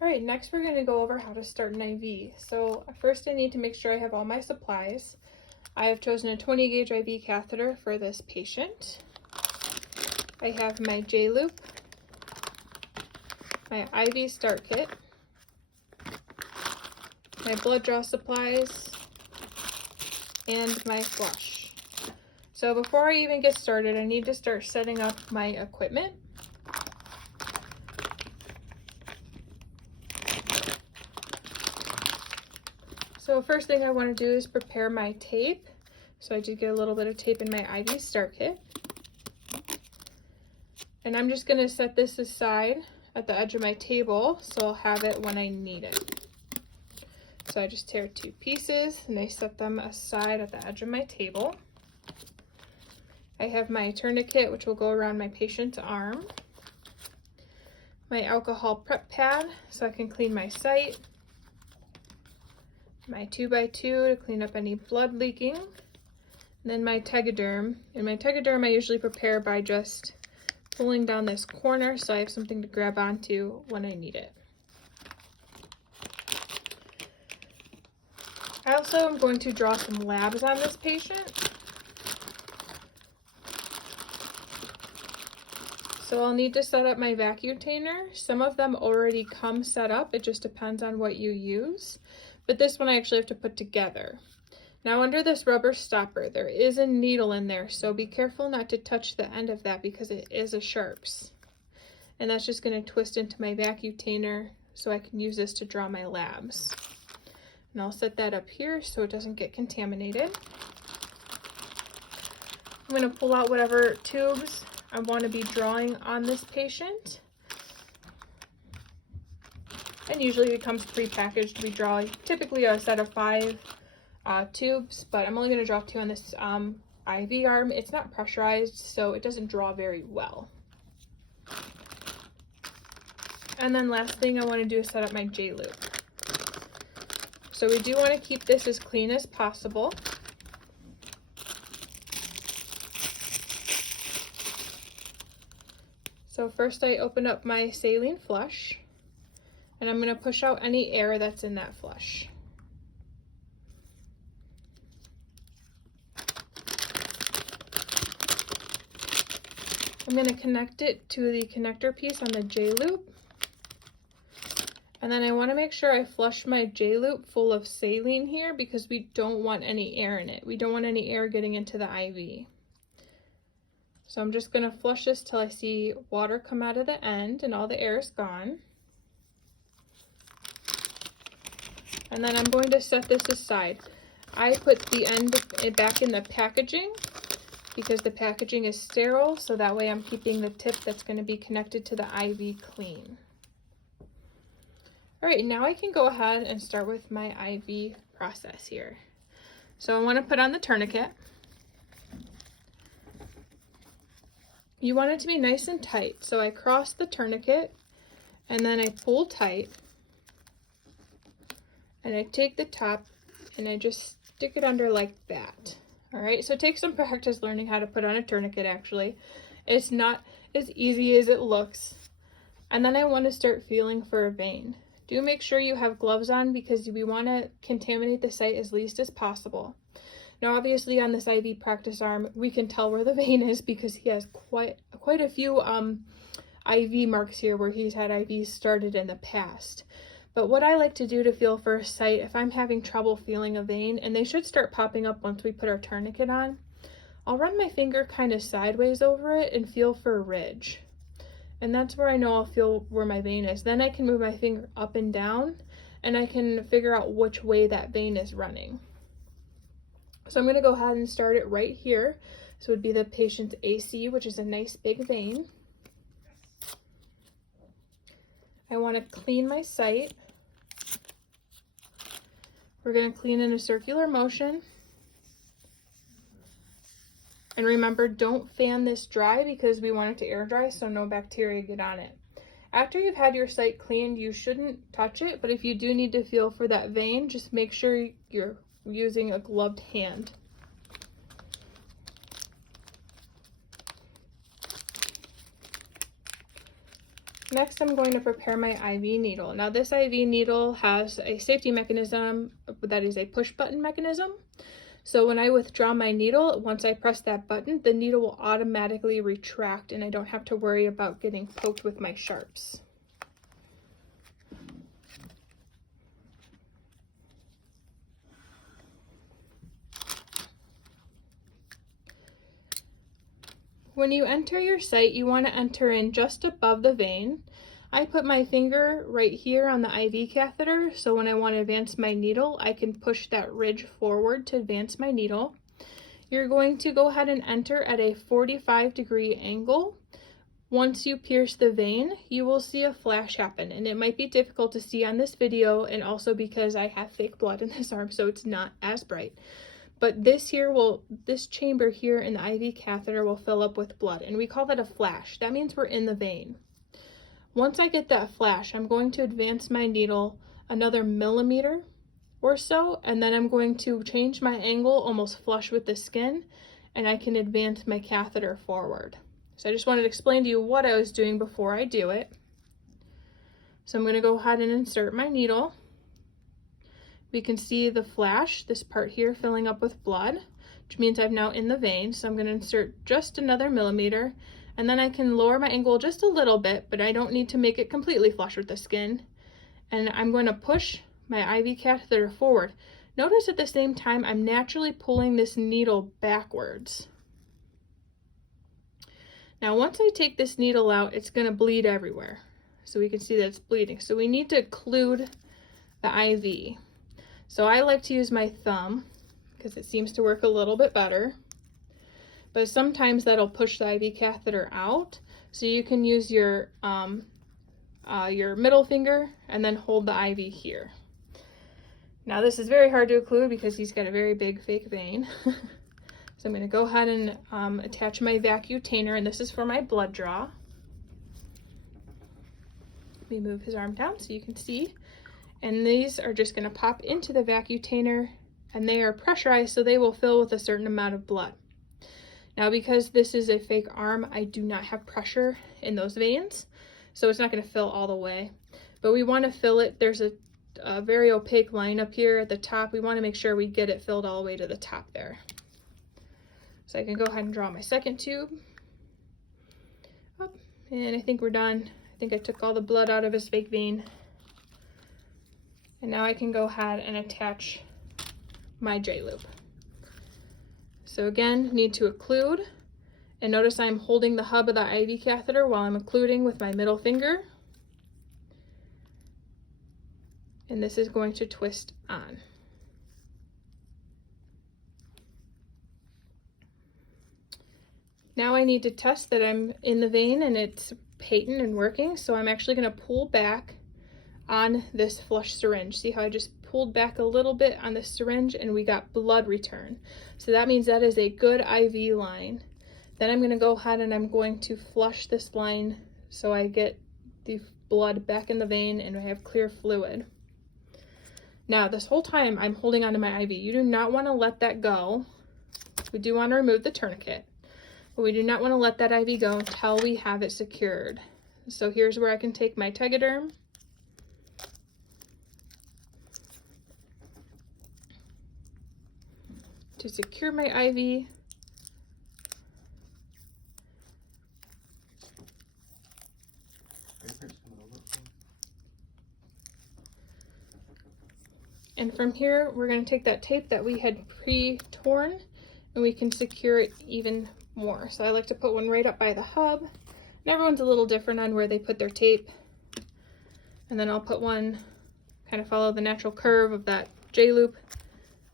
All right, next we're going to go over how to start an IV. So first I need to make sure I have all my supplies. I have chosen a 20 gauge IV catheter for this patient. I have my J-loop, my IV start kit, my blood draw supplies, and my flush. So before I even get started, I need to start setting up my equipment. So first thing I want to do is prepare my tape. So I did get a little bit of tape in my IV start kit. And I'm just going to set this aside at the edge of my table so I'll have it when I need it. So I just tear 2 pieces and I set them aside at the edge of my table. I have my tourniquet, which will go around my patient's arm. My alcohol prep pad so I can clean my site. My 2x2 to clean up any blood leaking. And then my Tegaderm. And my Tegaderm I usually prepare by just pulling down this corner so I have something to grab onto when I need it. I also am going to draw some labs on this patient. So I'll need to set up my vacutainer. Some of them already come set up, it just depends on what you use. But this one I actually have to put together. Now under this rubber stopper, there is a needle in there, so be careful not to touch the end of that because it is a sharps. And that's just going to twist into my vacutainer so I can use this to draw my labs. And I'll set that up here so it doesn't get contaminated. I'm going to pull out whatever tubes I want to be drawing on this patient. And usually it comes pre-packaged. We draw typically a set of 5 tubes, but I'm only going to draw 2 on this IV arm. It's not pressurized, so it doesn't draw very well. And then last thing I want to do is set up my J-loop. So we do want to keep this as clean as possible. So first I open up my saline flush, and I'm going to push out any air that's in that flush. I'm going to connect it to the connector piece on the J-loop. And then I want to make sure I flush my J-loop full of saline here because we don't want any air in it. We don't want any air getting into the IV. So I'm just going to flush this till I see water come out of the end and all the air is gone. And then I'm going to set this aside. I put the end back in the packaging because the packaging is sterile, so that way I'm keeping the tip that's going to be connected to the IV clean. All right, now I can go ahead and start with my IV process here. So I want to put on the tourniquet. You want it to be nice and tight, so I cross the tourniquet and then I pull tight and I take the top and I just stick it under like that. All right, so take some practice learning how to put on a tourniquet actually. It's not as easy as it looks. And then I want to start feeling for a vein. Do make sure you have gloves on because we want to contaminate the site as least as possible. Now obviously on this IV practice arm, we can tell where the vein is because he has quite a few IV marks here where he's had IVs started in the past. But what I like to do to feel for a site, if I'm having trouble feeling a vein, and they should start popping up once we put our tourniquet on, I'll run my finger kind of sideways over it and feel for a ridge. And that's where I know I'll feel where my vein is. Then I can move my finger up and down and I can figure out which way that vein is running. So I'm going to go ahead and start it right here. So it would be the patient's AC, which is a nice big vein. I want to clean my site. We're going to clean in a circular motion. And remember, don't fan this dry because we want it to air dry so no bacteria get on it. After you've had your site cleaned, you shouldn't touch it, but if you do need to feel for that vein, just make sure you're using a gloved hand. Next, I'm going to prepare my IV needle. Now this IV needle has a safety mechanism that is a push button mechanism. So when I withdraw my needle, once I press that button, the needle will automatically retract and I don't have to worry about getting poked with my sharps. When you enter your site, you want to enter in just above the vein. I put my finger right here on the IV catheter, so when I want to advance my needle, I can push that ridge forward to advance my needle. You're going to go ahead and enter at a 45-degree angle. Once you pierce the vein, you will see a flash happen, and it might be difficult to see on this video, and also because I have fake blood in this arm, so it's not as bright. But this chamber here in the IV catheter will fill up with blood, and we call that a flash. That means we're in the vein. Once I get that flash, I'm going to advance my needle another millimeter or so, and then I'm going to change my angle almost flush with the skin, and I can advance my catheter forward. So I just wanted to explain to you what I was doing before I do it. So I'm going to go ahead and insert my needle. We can see the flash, this part here filling up with blood, which means I'm now in the vein. So I'm going to insert just another millimeter, and then I can lower my angle just a little bit, but I don't need to make it completely flush with the skin. And I'm going to push my IV catheter forward. Notice at the same time, I'm naturally pulling this needle backwards. Now, once I take this needle out, it's going to bleed everywhere. So we can see that it's bleeding. So we need to occlude the IV. So I like to use my thumb because it seems to work a little bit better. But sometimes that'll push the IV catheter out. So you can use your middle finger and then hold the IV here. Now this is very hard to occlude because he's got a very big fake vein. So I'm going to go ahead and attach my vacutainer, and this is for my blood draw. Let me move his arm down so you can see. And these are just going to pop into the vacutainer, and they are pressurized so they will fill with a certain amount of blood. Now because this is a fake arm, I do not have pressure in those veins, so it's not going to fill all the way. But we want to fill it. There's a very opaque line up here at the top. We want to make sure we get it filled all the way to the top there. So I can go ahead and draw my second tube. And I think we're done. I think I took all the blood out of his fake vein. And now I can go ahead and attach my J-loop. So again, need to occlude. And notice I'm holding the hub of the IV catheter while I'm occluding with my middle finger. And this is going to twist on. Now I need to test that I'm in the vein and it's patent and working, so I'm actually going to pull back on this flush syringe. See how I just pulled back a little bit on the syringe and we got blood return. So that means that is a good IV line. Then I'm going to go ahead and I'm going to flush this line so I get the blood back in the vein and I have clear fluid. Now this whole time I'm holding onto my IV. You do not want to let that go. We do want to remove the tourniquet, but we do not want to let that IV go until we have it secured. So here's where I can take my Tegaderm. To secure my IV. And from here, we're going to take that tape that we had pre-torn and we can secure it even more. So I like to put one right up by the hub. And everyone's a little different on where they put their tape. And then I'll put one, kind of follow the natural curve of that J-loop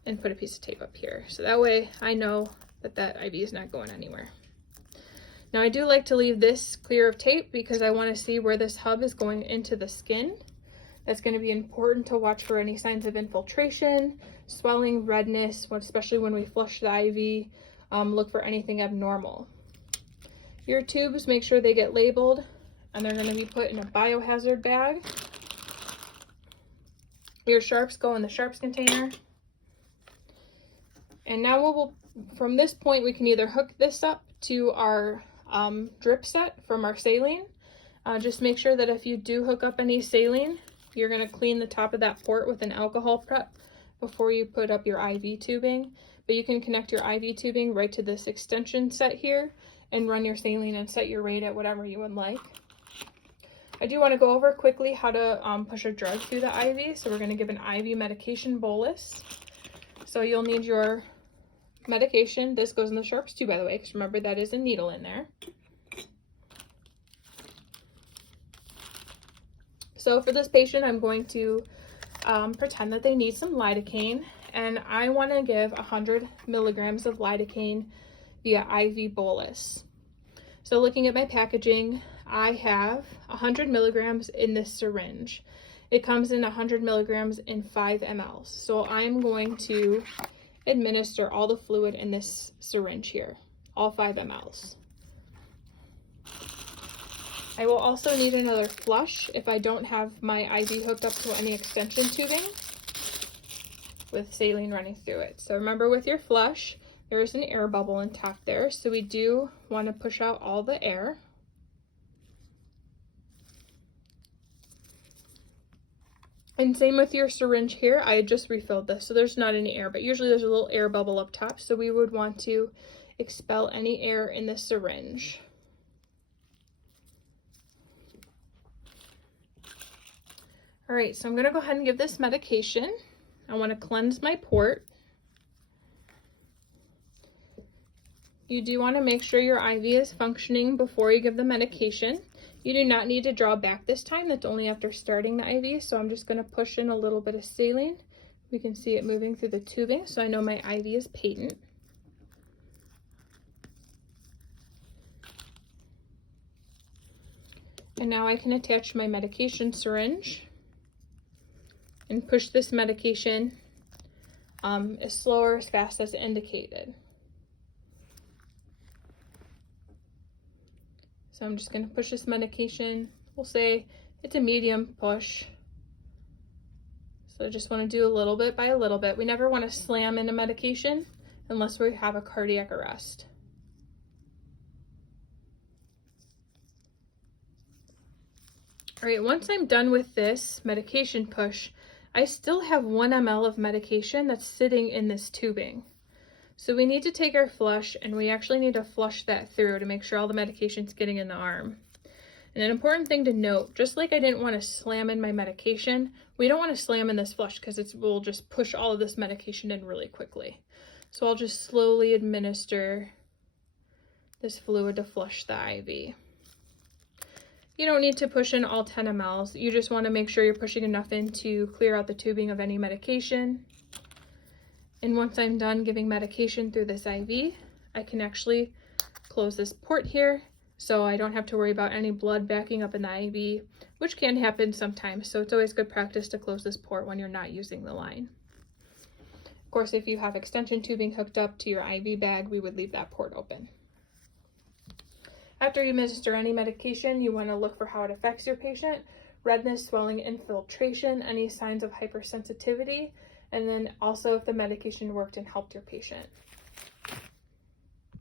and put a piece of tape up here. So that way I know that that IV is not going anywhere. Now I do like to leave this clear of tape because I want to see where this hub is going into the skin. That's going to be important to watch for any signs of infiltration, swelling, redness, especially when we flush the IV. Look for anything abnormal. Your tubes, make sure they get labeled, and they're going to be put in a biohazard bag. Your sharps go in the sharps container. And now from this point, we can either hook this up to our drip set from our saline. Just make sure that if you do hook up any saline, you're going to clean the top of that port with an alcohol prep before you put up your IV tubing. But you can connect your IV tubing right to this extension set here and run your saline and set your rate at whatever you would like. I do want to go over quickly how to push a drug through the IV. So we're going to give an IV medication bolus. So you'll need your medication. This goes in the sharps too, by the way, because remember that is a needle in there. So for this patient, I'm going to pretend that they need some lidocaine, and I want to give 100 milligrams of lidocaine via IV bolus. So looking at my packaging, I have 100 milligrams in this syringe. It comes in 100 milligrams in 5 mLs. So I'm going to administer all the fluid in this syringe here, all 5 mLs. I will also need another flush if I don't have my IV hooked up to any extension tubing with saline running through it. So remember, with your flush, there is an air bubble in top there, so we do want to push out all the air. And same with your syringe here. I just refilled this, so there's not any air, but usually there's a little air bubble up top, so we would want to expel any air in the syringe. All right, so I'm going to go ahead and give this medication. I want to cleanse my port. You do want to make sure your IV is functioning before you give the medication. You do not need to draw back this time. That's only after starting the IV. So I'm just going to push in a little bit of saline. We can see it moving through the tubing, so I know my IV is patent. And now I can attach my medication syringe and push this medication as slow or as fast as indicated. So I'm just going to push this medication. We'll say it's a medium push. So I just want to do a little bit by a little bit. We never want to slam in a medication unless we have a cardiac arrest. All right, once I'm done with this medication push, I still have 1 ml of medication that's sitting in this tubing. So we need to take our flush, and we actually need to flush that through to make sure all the medication's getting in the arm. And an important thing to note, just like I didn't want to slam in my medication, we don't want to slam in this flush because it will just push all of this medication in really quickly. So I'll just slowly administer this fluid to flush the IV. You don't need to push in all 10 mLs. You just want to make sure you're pushing enough in to clear out the tubing of any medication. And once I'm done giving medication through this IV, I can actually close this port here so I don't have to worry about any blood backing up in the IV, which can happen sometimes. So it's always good practice to close this port when you're not using the line. Of course, if you have extension tubing hooked up to your IV bag, we would leave that port open. After you administer any medication, you want to look for how it affects your patient: redness, swelling, infiltration, any signs of hypersensitivity, and then also if the medication worked and helped your patient.